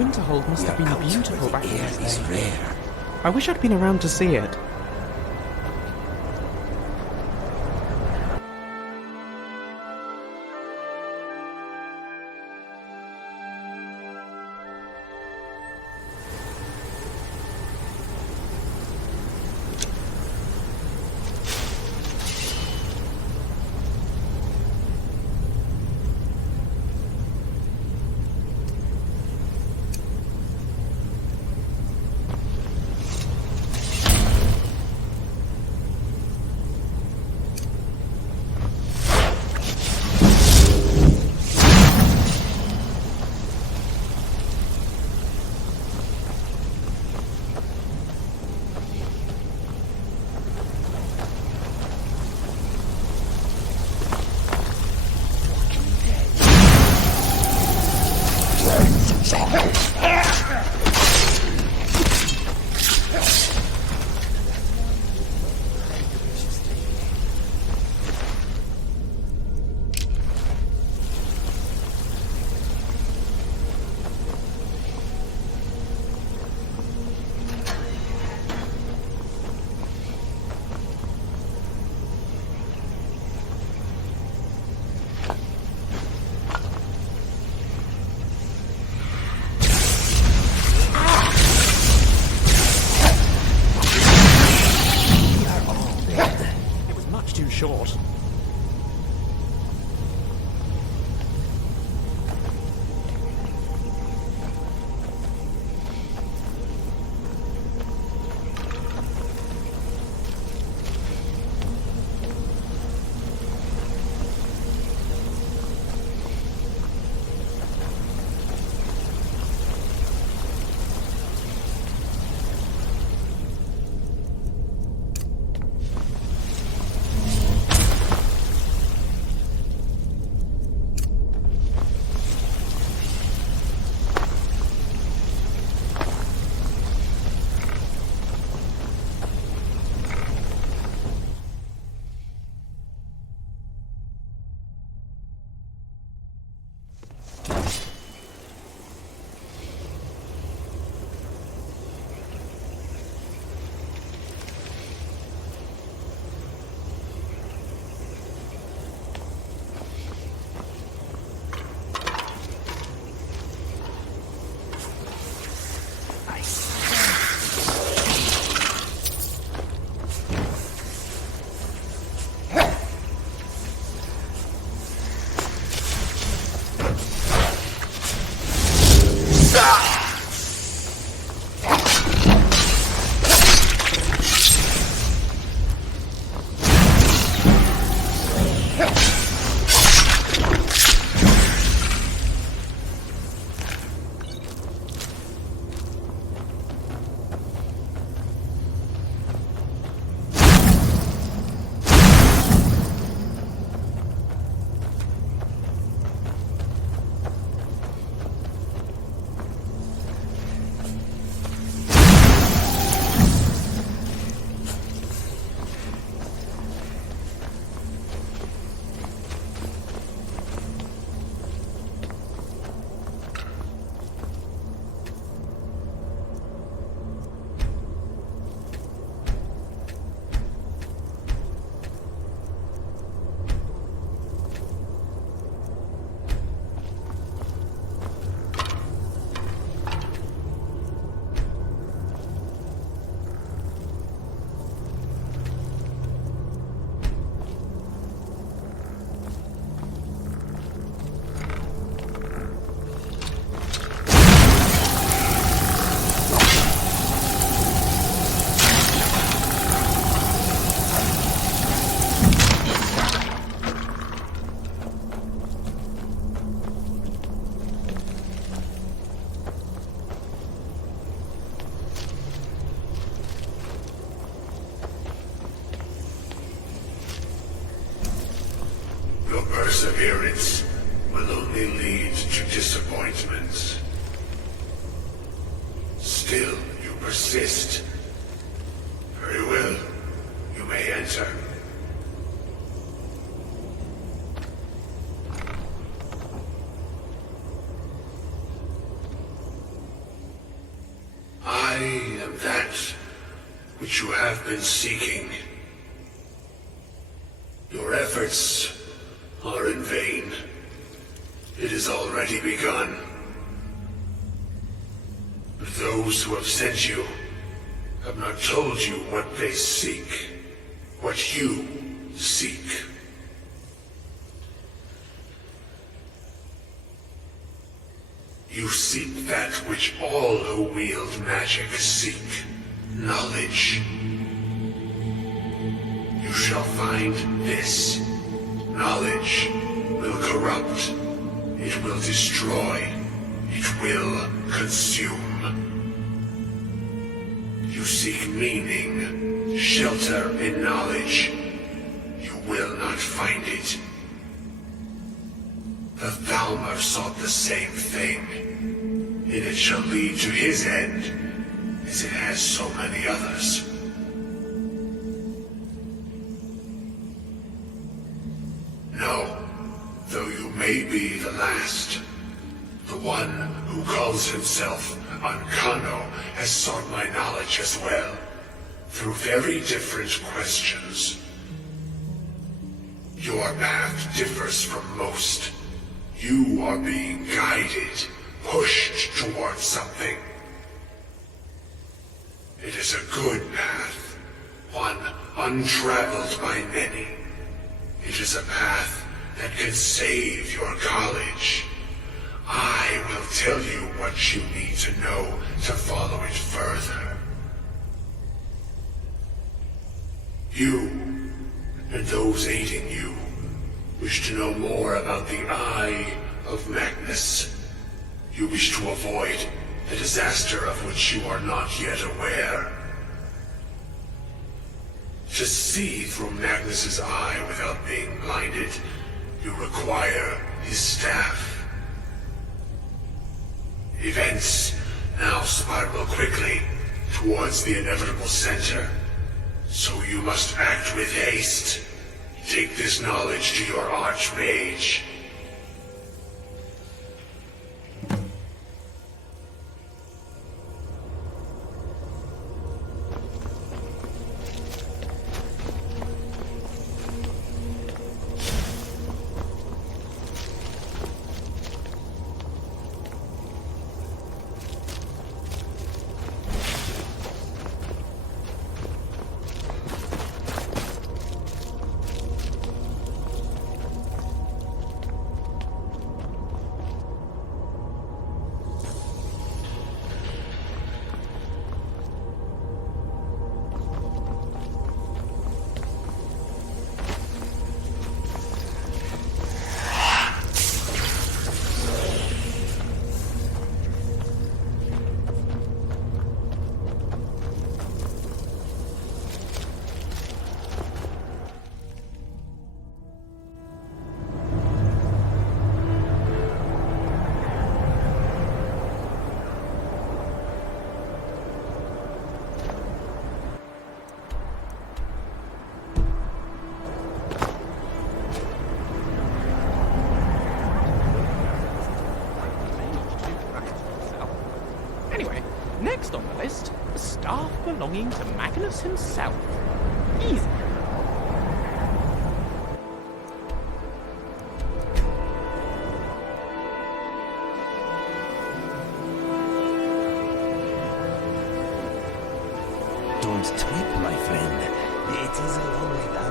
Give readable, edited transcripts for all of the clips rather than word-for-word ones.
Winterhold must have been beautiful back in air the is day. rare. I wish I'd been around to see it. Short. Perseverance will only lead to disappointments. Still, you persist. Very well. You may enter. that which you have been seeking. Your efforts are in vain. It has already begun. But those who have sent you have not told you what they seek, what you seek. You seek that which all who wield magic seek, knowledge. You shall find this. Knowledge will corrupt. It will destroy. It will consume. You seek meaning, shelter in knowledge. You will not find it. The Thalmor sought the same thing, and it shall lead to his end, as it has so many others. No, though you may be the last, the one who calls himself Ankano has sought my knowledge as well, through very different questions. Your path differs from most. You are being guided, pushed towards something. It is a good path, one untraveled by many. It is a path that can save your college. I will tell you what you need to know to follow it further. You, and those aiding you, wish to know more about the Eye of Magnus. You wish to avoid the disaster of which you are not yet aware. To see through Magnus's eye without being blinded, you require his staff. Events now spiral quickly towards the inevitable center, so you must act with haste. Take this knowledge to your Archmage. Next on the list, the staff belonging to Magnus himself. Easy. Don't trip, my friend. It is a long way down.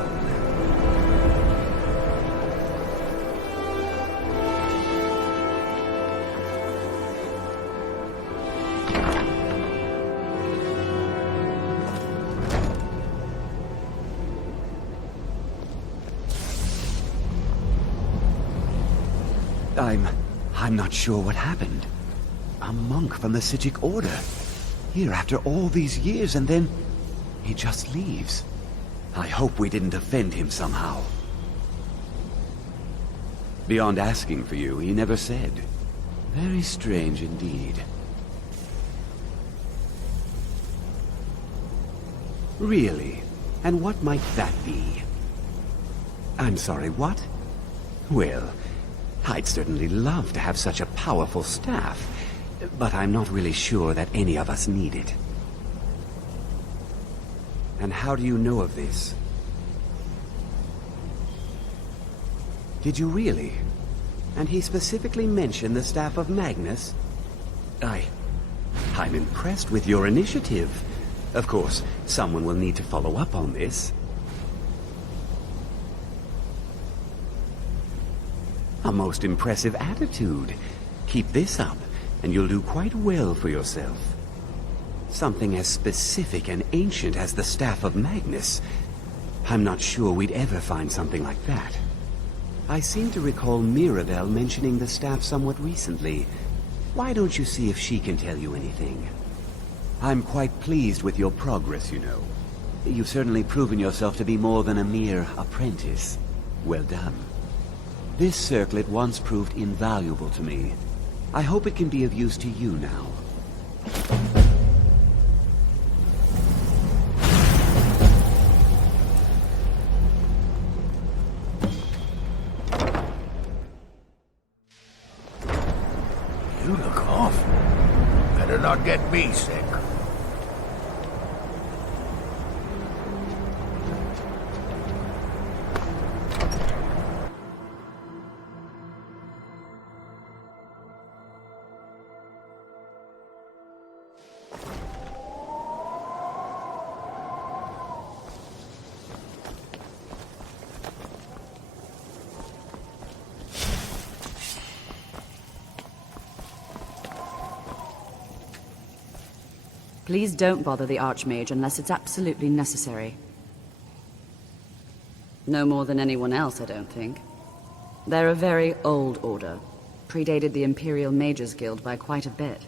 I'm not sure what happened. A monk from the Sijic Order. Here after all these years, and then he just leaves. I hope we didn't offend him somehow. Beyond asking for you, he never said. Very strange indeed. Really? And what might that be? I'm sorry, what? Well, I'd certainly love to have such a powerful staff, but I'm not really sure that any of us need it. And how do you know of this? Did you really? And he specifically mentioned the staff of Magnus? I'm impressed with your initiative. Of course, someone will need to follow up on this. A most impressive attitude. Keep this up, and you'll do quite well for yourself. Something as specific and ancient as the Staff of Magnus. I'm not sure we'd ever find something like that. I seem to recall Mirabelle mentioning the staff somewhat recently. Why don't you see if she can tell you anything? I'm quite pleased with your progress, you know. You've certainly proven yourself to be more than a mere apprentice. Well done. This circlet once proved invaluable to me. I hope it can be of use to you now. You look awful. Better not get me sick. Please don't bother the Archmage unless it's absolutely necessary. No more than anyone else, I don't think. They're a very old order. Predated the Imperial Mages Guild by quite a bit.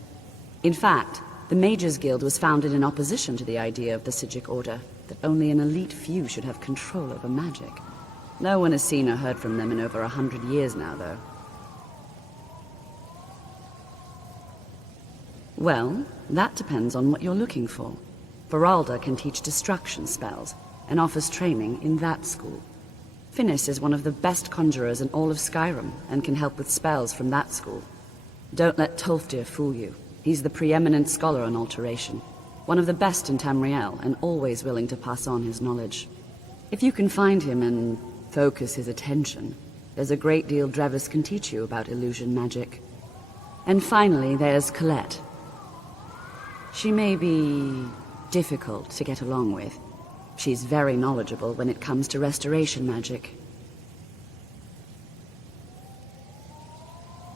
In fact, the Mages Guild was founded in opposition to the idea of the Psijic Order, that only an elite few should have control over magic. No one has seen or heard from them in over 100 years now, though. Well, that depends on what you're looking for. Feralda can teach destruction spells, and offers training in that school. Finis is one of the best conjurers in all of Skyrim, and can help with spells from that school. Don't let Tolfdir fool you. He's the preeminent scholar on alteration. One of the best in Tamriel, and always willing to pass on his knowledge. If you can find him and focus his attention, there's a great deal Drevis can teach you about illusion magic. And finally, there's Colette. She may be difficult to get along with. She's very knowledgeable when it comes to restoration magic.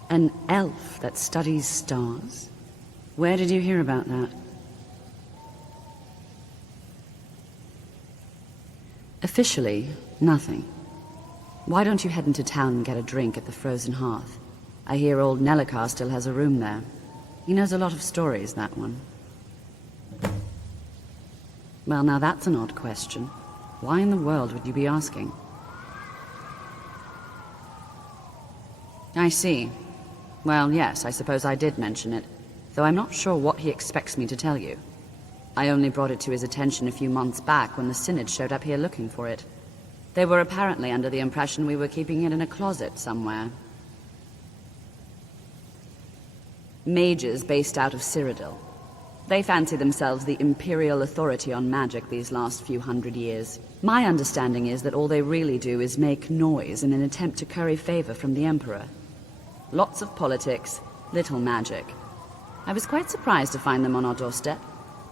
An elf that studies stars? Where did you hear about that? Officially, nothing. Why don't you head into town and get a drink at the Frozen Hearth? I hear old Nellikar still has a room there. He knows a lot of stories, that one. Well, now that's an odd question. Why in the world would you be asking? I see. Well, yes, I suppose I did mention it, though I'm not sure what he expects me to tell you. I only brought it to his attention a few months back when the Synod showed up here looking for it. They were apparently under the impression we were keeping it in a closet somewhere. Mages based out of Cyrodiil. They fancy themselves the imperial authority on magic these last few hundred years. My understanding is that all they really do is make noise in an attempt to curry favor from the Emperor. Lots of politics, little magic. I was quite surprised to find them on our doorstep.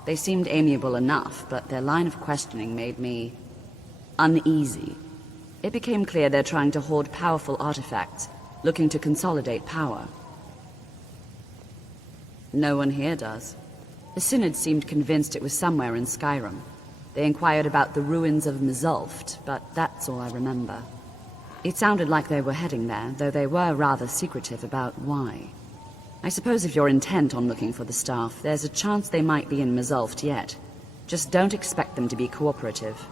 They seemed amiable enough, but their line of questioning made me uneasy. It became clear they're trying to hoard powerful artifacts, looking to consolidate power. No one here does. The Synod seemed convinced it was somewhere in Skyrim. They inquired about the ruins of Mzulft, but that's all I remember. It sounded like they were heading there, though they were rather secretive about why. I suppose if you're intent on looking for the staff, there's a chance they might be in Mzulft yet. Just don't expect them to be cooperative.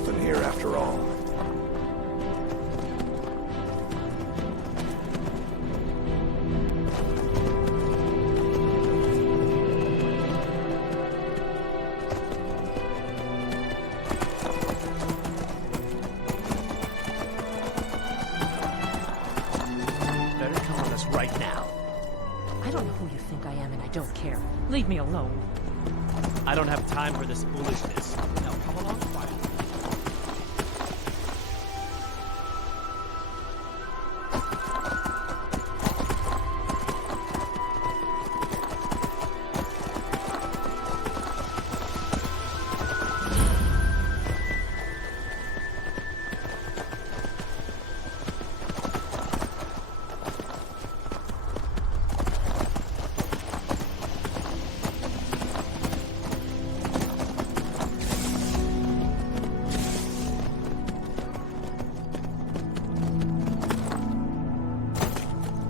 nothing here after all. Better come on us right now. I don't know who you think I am, and I don't care. Leave me alone. I don't have time for this foolishness. Now come along quietly.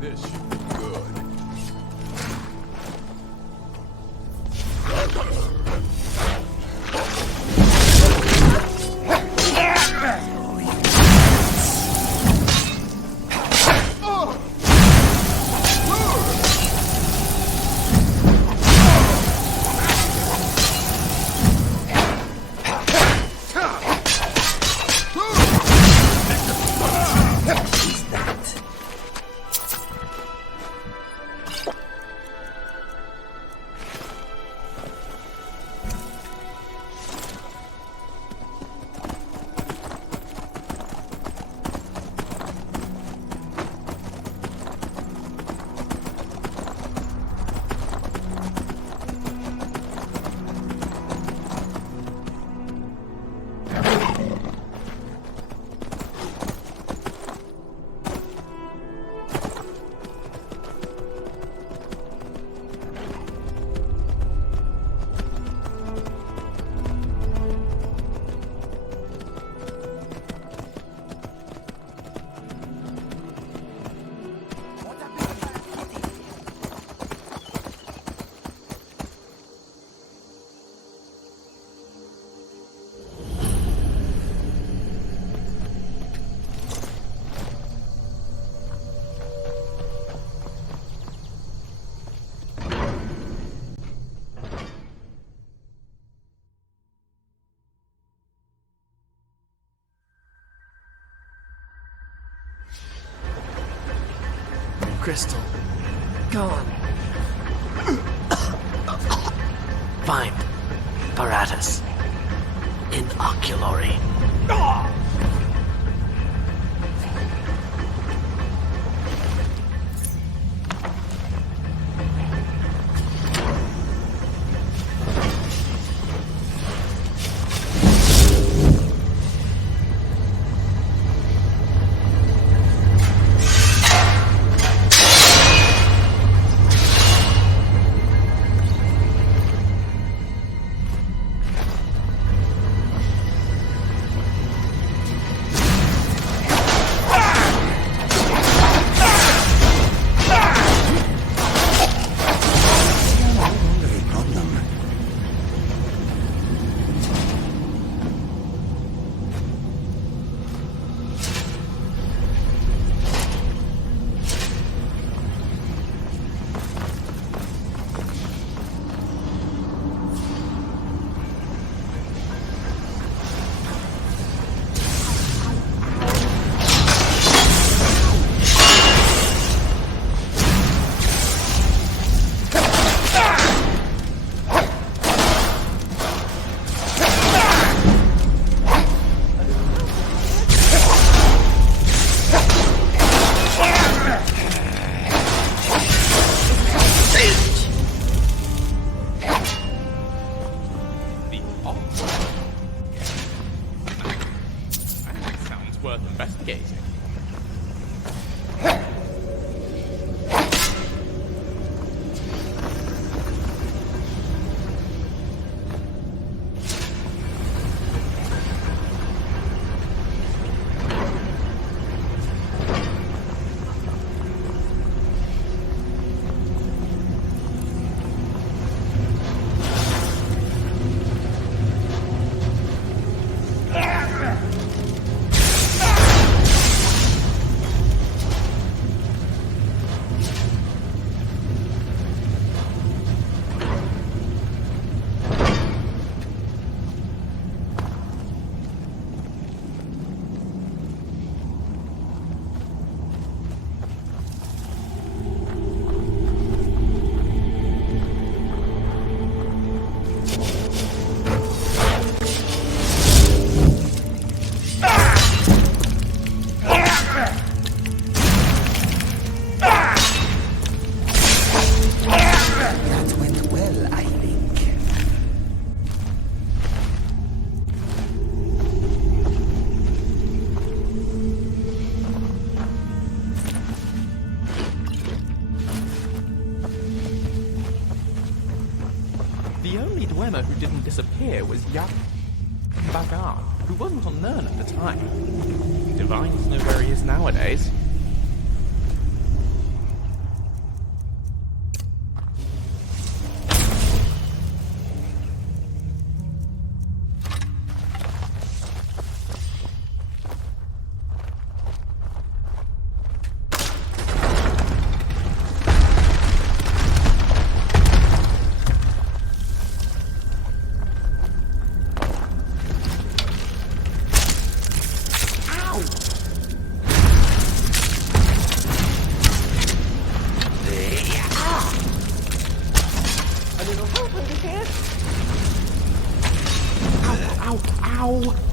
This should be good. Crystal. Gone. Find apparatus. Inoculary. Worth investigating. disappear was young Bagar, who wasn't on Nern at the time. Divines know where he is nowadays. Ow!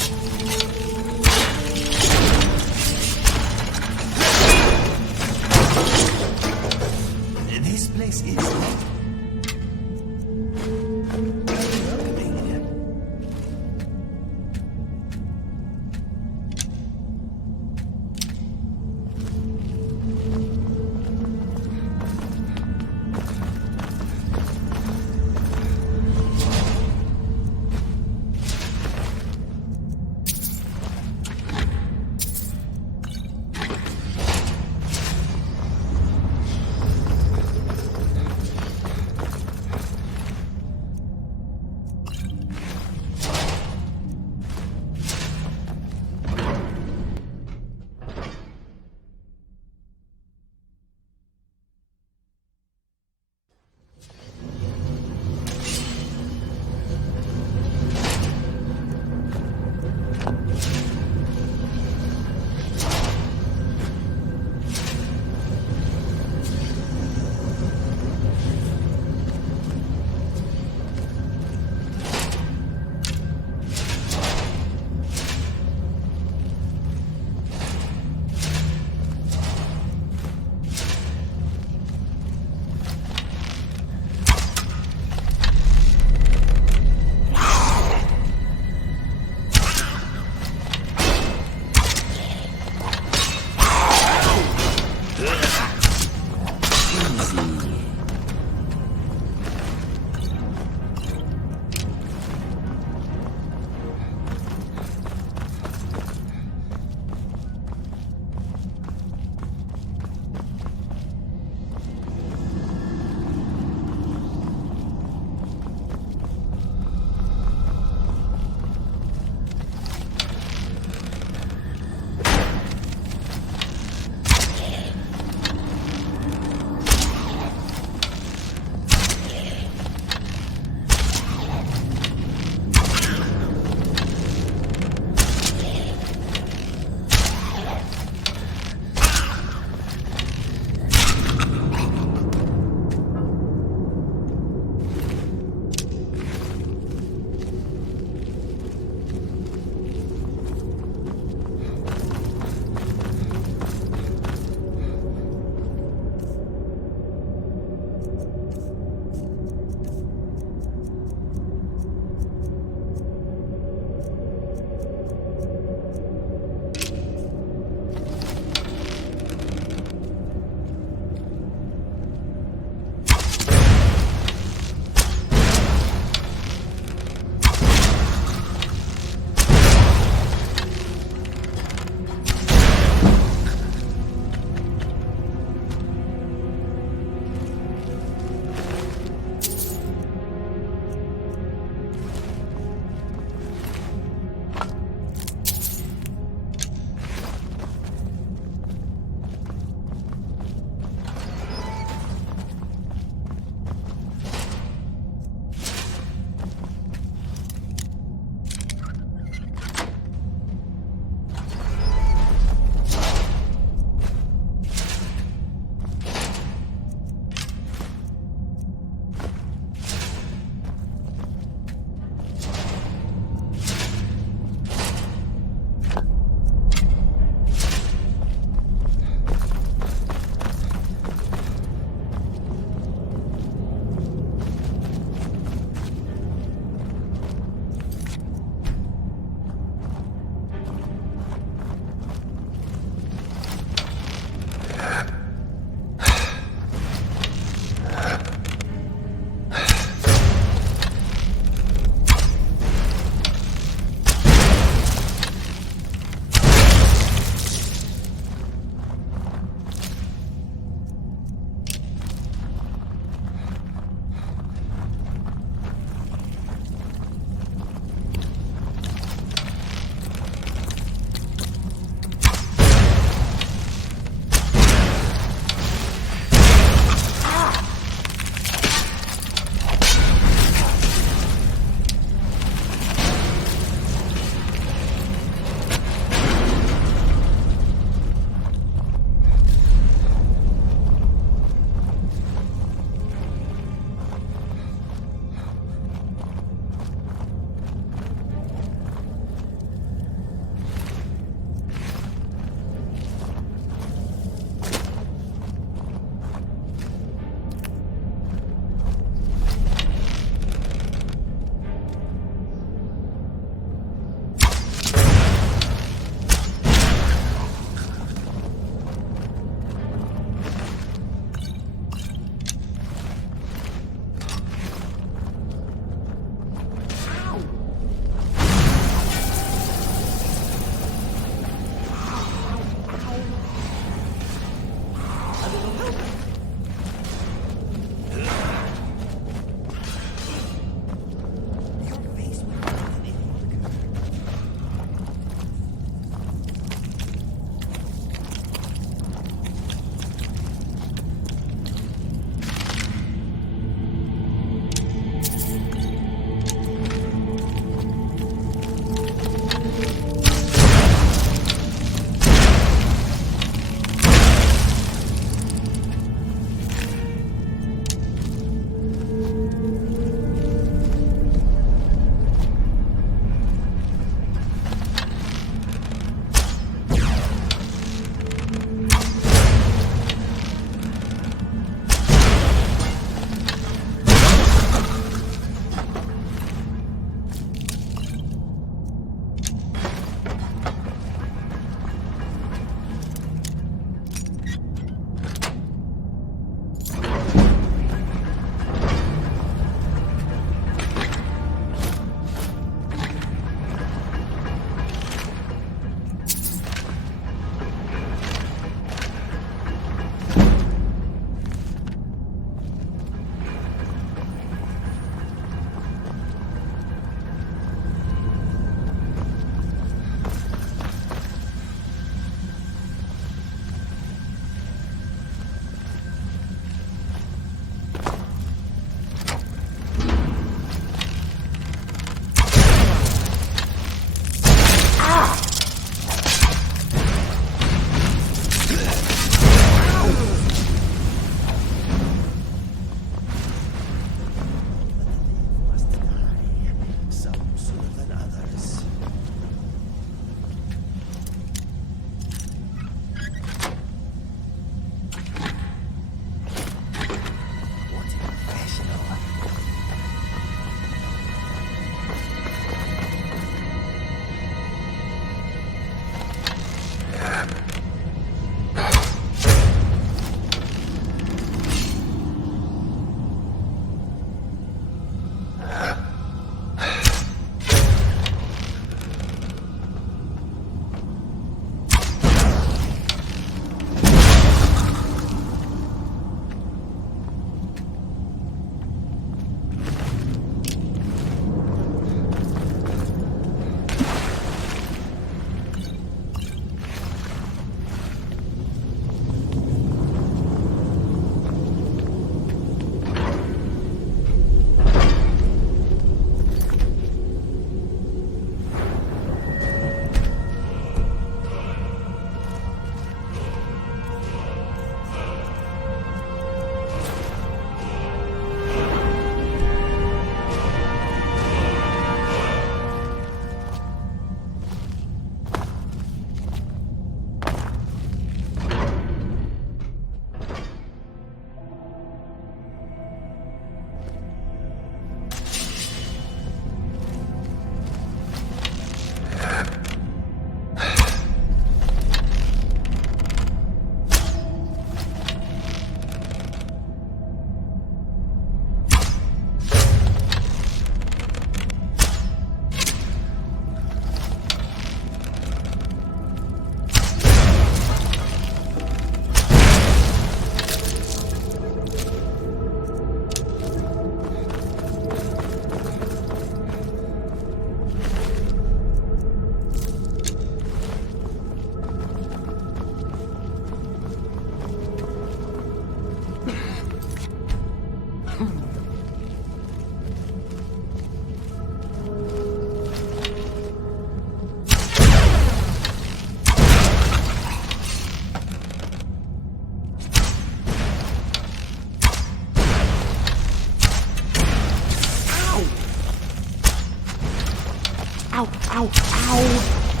Ow, ow, ow!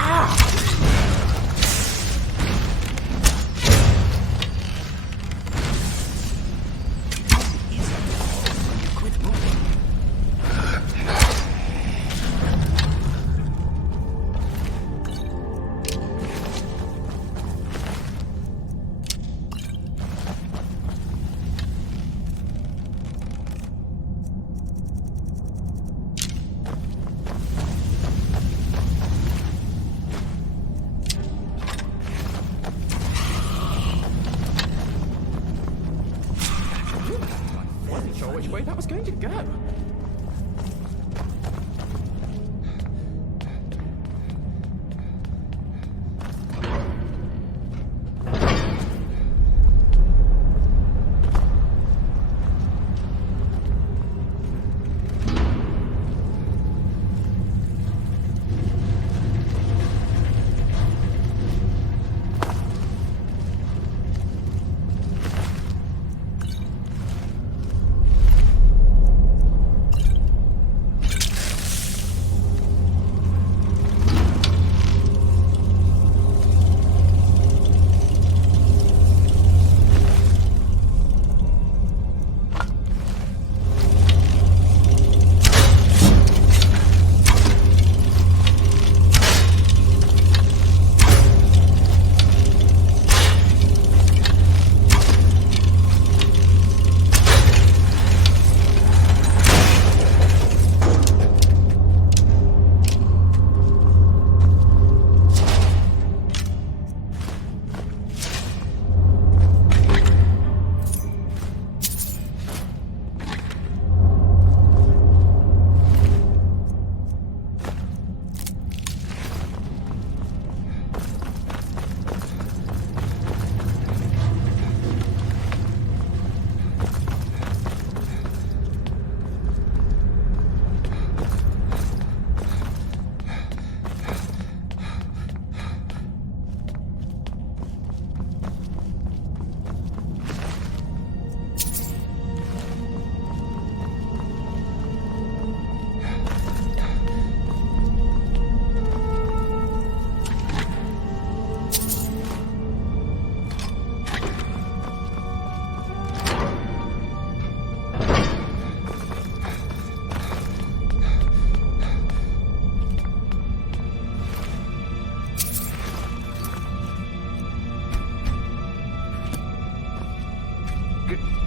Ah! Wasn't sure which way that was going to go.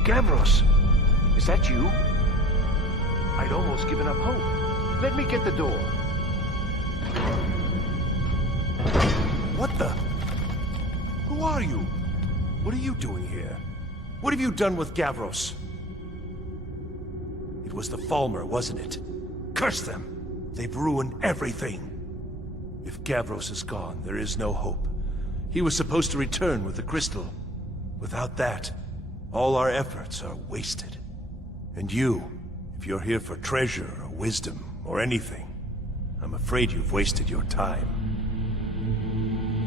Gavros, is that you? I'd almost given up hope. Let me get the door. What the? Who are you? What are you doing here? What have you done with Gavros? It was the Falmer, wasn't it? Curse them! They've ruined everything. If Gavros is gone, there is no hope. He was supposed to return with the crystal. Without that, all our efforts are wasted. And you, if you're here for treasure or wisdom or anything, I'm afraid you've wasted your time.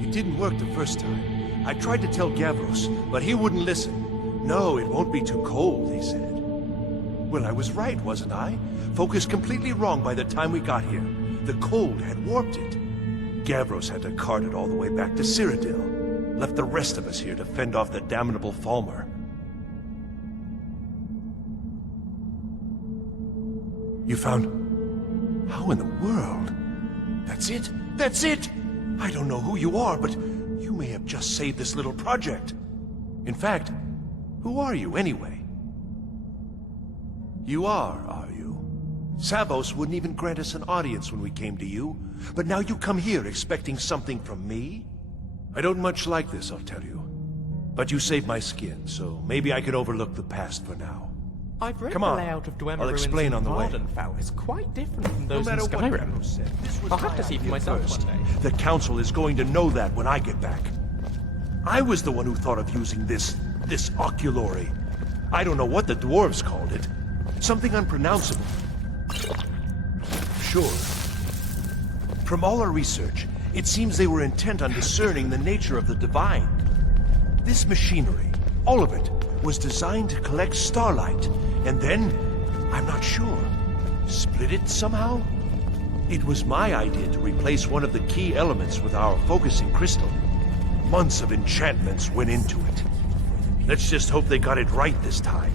It didn't work the first time. I tried to tell Gavros, but he wouldn't listen. No, it won't be too cold, he said. Well, I was right, wasn't I? Focused completely wrong by the time we got here. The cold had warped it. Gavros had to cart it all the way back to Cyrodiil. Left the rest of us here to fend off the damnable Falmer. You found... How in the world? That's it? That's it! I don't know who you are, but you may have just saved this little project. In fact, who are you anyway? You are you? Savos wouldn't even grant us an audience when we came to you, but now you come here expecting something from me? I don't much like this, I'll tell you. But you saved my skin, so maybe I can overlook the past for now. I've read Come the on. layout of Dwemer I'll ruins explain in on the way. Vardenfell is quite different from those No in matter what Skyrim. Gavros said, this was I'll have my to see for idea myself first. one day. The Council is going to know that when I get back. I was the one who thought of using this oculory. I don't know what the dwarves called it. Something unpronounceable. Sure. From all our research, it seems they were intent on discerning the nature of the divine. This machinery, all of it, was designed to collect starlight, and then, I'm not sure, split it somehow? It was my idea to replace one of the key elements with our focusing crystal. Months of enchantments went into it. Let's just hope they got it right this time.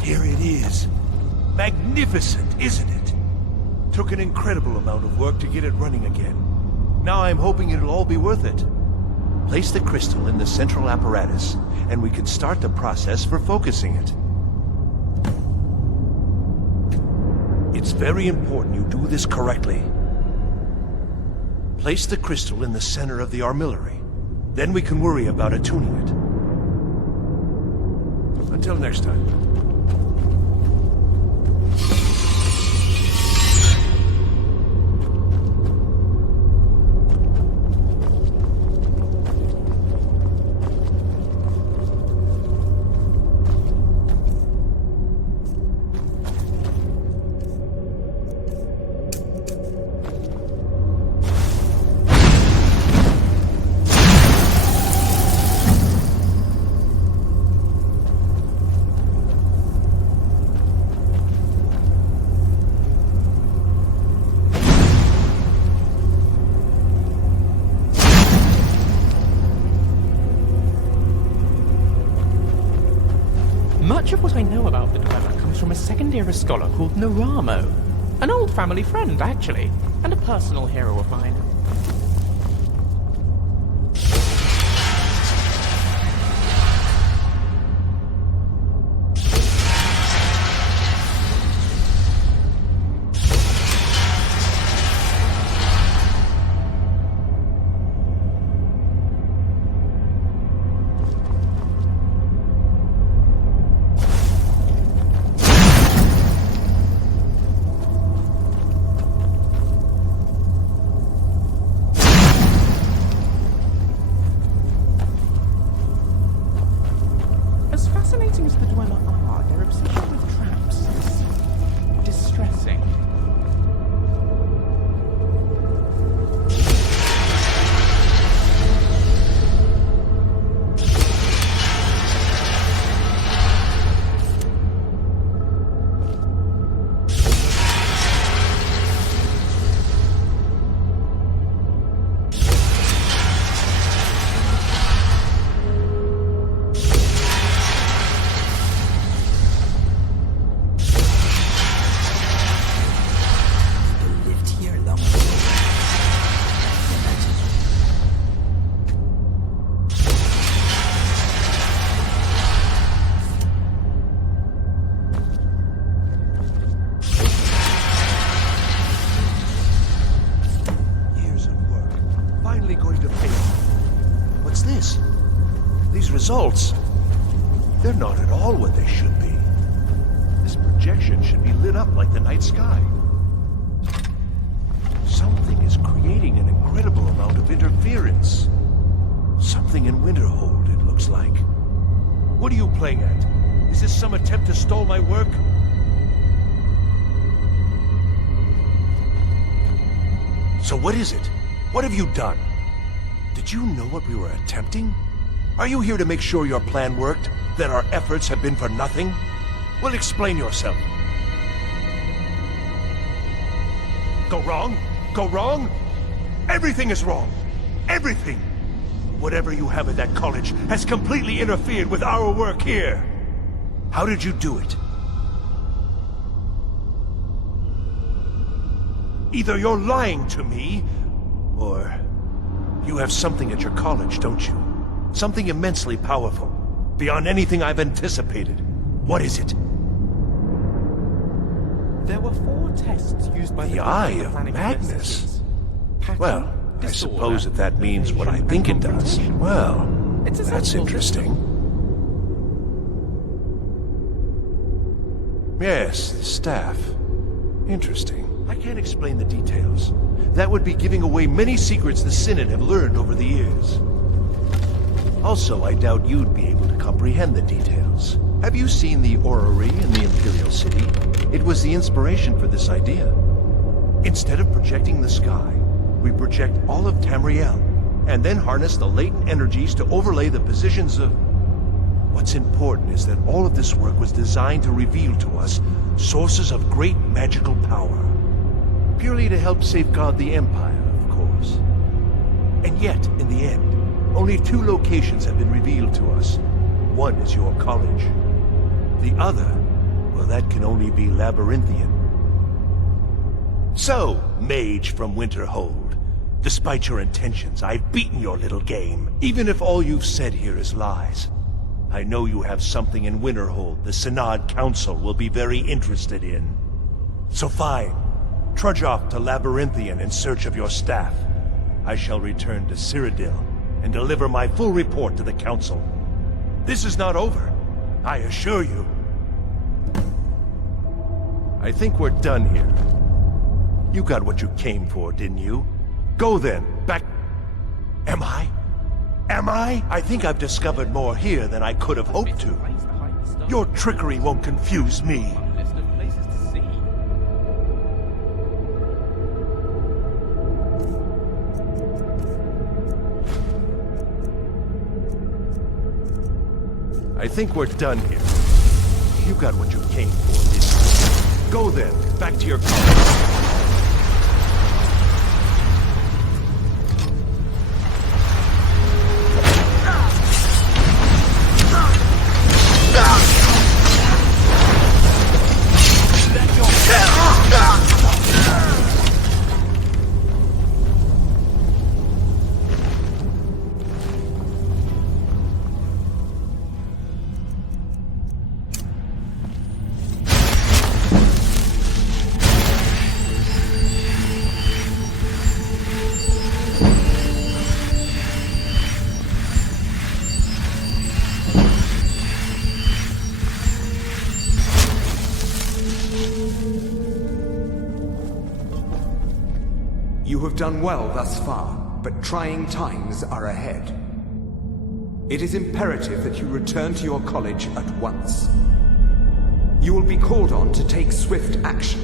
Here it is. Magnificent, isn't it? Took an incredible amount of work to get it running again. Now I'm hoping it'll all be worth it. Place the crystal in the central apparatus, and we can start the process for focusing it. It's very important you do this correctly. Place the crystal in the center of the armillary. Then we can worry about attuning it. Until next time. Much of what I know about the Dweller comes from a second-era scholar called Naramo. An old family friend, actually, and a personal hero of mine. As fascinating as the Dweller are, their obsession with traps is distressing. Going to fail. What's this? These results, they're not at all what they should be. This projection should be lit up like the night sky. Something is creating an incredible amount of interference. Something in Winterhold, it looks like. What are you playing at? Is this some attempt to stall my work? So what is it? What have you done? Did you know what we were attempting? Are you here to make sure your plan worked? That our efforts have been for nothing? Well, explain yourself. Go wrong? Go wrong? Everything is wrong. Everything. Whatever you have at that college has completely interfered with our work here. How did you do it? Either you're lying to me, or you have something at your college, don't you? Something immensely powerful, beyond anything I've anticipated. What is it? There were 4 tests used by The Eye of Magnus? Well, I suppose if that means what I think it does. Well, that's interesting. Yes, the staff. Interesting. I can't explain the details. That would be giving away many secrets the Synod have learned over the years. Also, I doubt you'd be able to comprehend the details. Have you seen the orrery in the Imperial City? It was the inspiration for this idea. Instead of projecting the sky, we project all of Tamriel, and then harness the latent energies to overlay the positions of... What's important is that all of this work was designed to reveal to us sources of great magical power. Purely to help safeguard the Empire, of course. And yet, in the end, only 2 locations have been revealed to us. One is your college. The other, well, that can only be Labyrinthian. So, mage from Winterhold, despite your intentions, I've beaten your little game. Even if all you've said here is lies, I know you have something in Winterhold the Synod Council will be very interested in. So fine, trudge off to Labyrinthian in search of your staff. I shall return to Cyrodiil and deliver my full report to the Council. This is not over, I assure you. I think we're done here. You got what you came for, didn't you? Go then, back... Am I? Am I? I think I've discovered more here than I could have hoped to. Your trickery won't confuse me. List of places to see. I think we're done here. You got what you came for, didn't you? Go then, back to your college. You have done well thus far, but trying times are ahead. It is imperative that you return to your college at once. You will be called on to take swift action,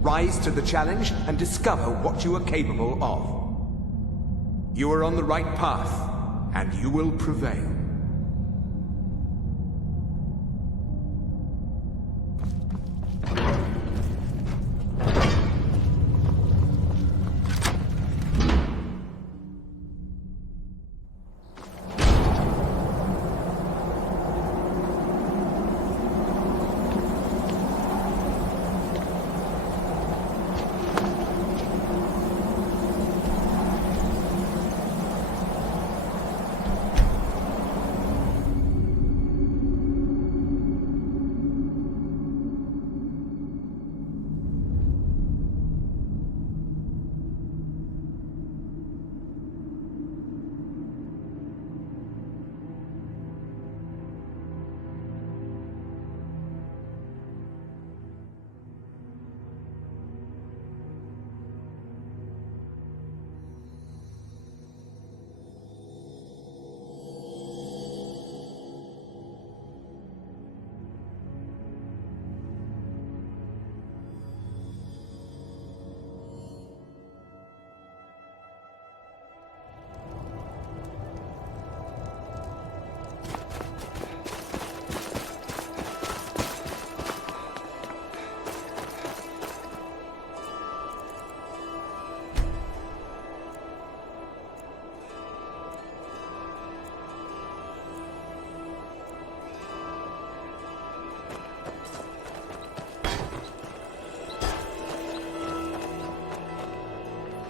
rise to the challenge, and discover what you are capable of. You are on the right path, and you will prevail.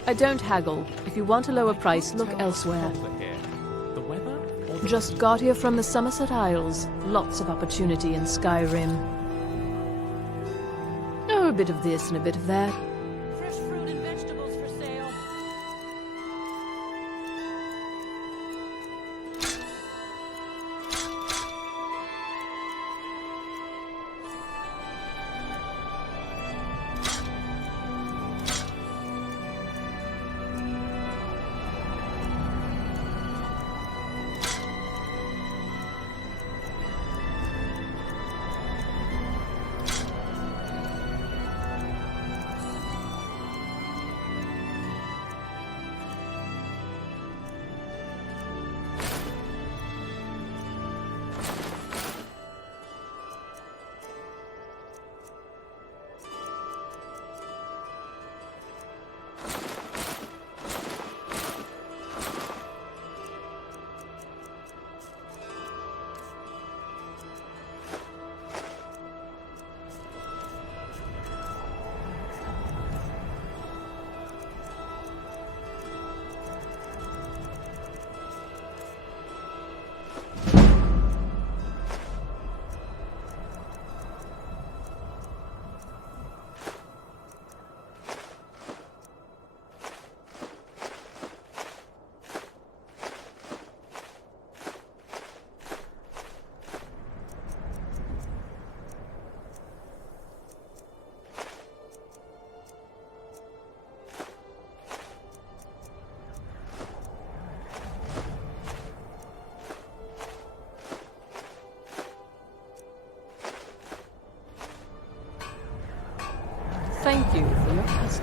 I don't haggle. If you want a lower price, look elsewhere. The weather? Or Just got here from the Somerset Isles. Lots of opportunity in Skyrim. Oh, a bit of this and a bit of that. Fresh fruit and vegetables for sale.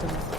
system.